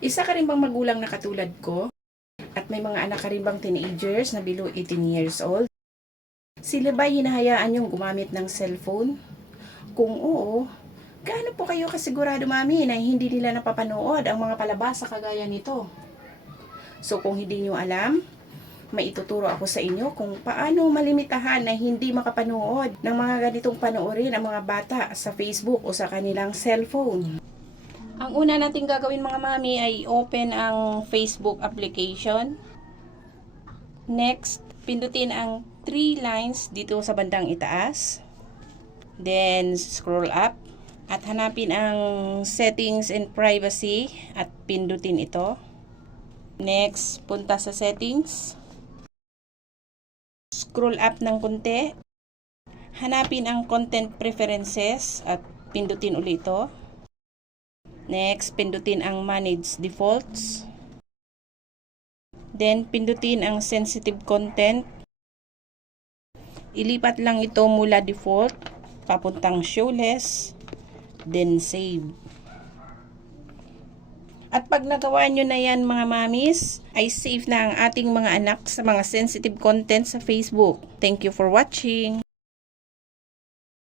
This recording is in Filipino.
Isa ka rin bang magulang na katulad ko? At may mga anak ka rin bang teenagers na below 18 years old? Sila ba hinahayaan yung gumamit ng cellphone? Kung oo, gaano po kayo kasigurado mami na hindi nila napapanood ang mga palabas sa kagaya nito? So kung hindi nyo alam, maituturo ako sa inyo kung paano malimitahan na hindi makapanood ng mga ganitong panoorin ang mga bata sa Facebook o sa kanilang cellphone. Ang una nating gagawin mga mami ay open ang Facebook application. Next, pindutin ang 3 lines dito sa bandang itaas. Then, scroll up at hanapin ang settings and privacy at pindutin ito. Next, punta sa settings. Scroll up ng konti. Hanapin ang content preferences at pindutin ulit ito. Next, pindutin ang manage defaults. Then, pindutin ang sensitive content. Ilipat lang ito mula default, papuntang show less, then save. At pag nagawa nyo na yan mga mamis, ay save na ang ating mga anak sa mga sensitive content sa Facebook. Thank you for watching!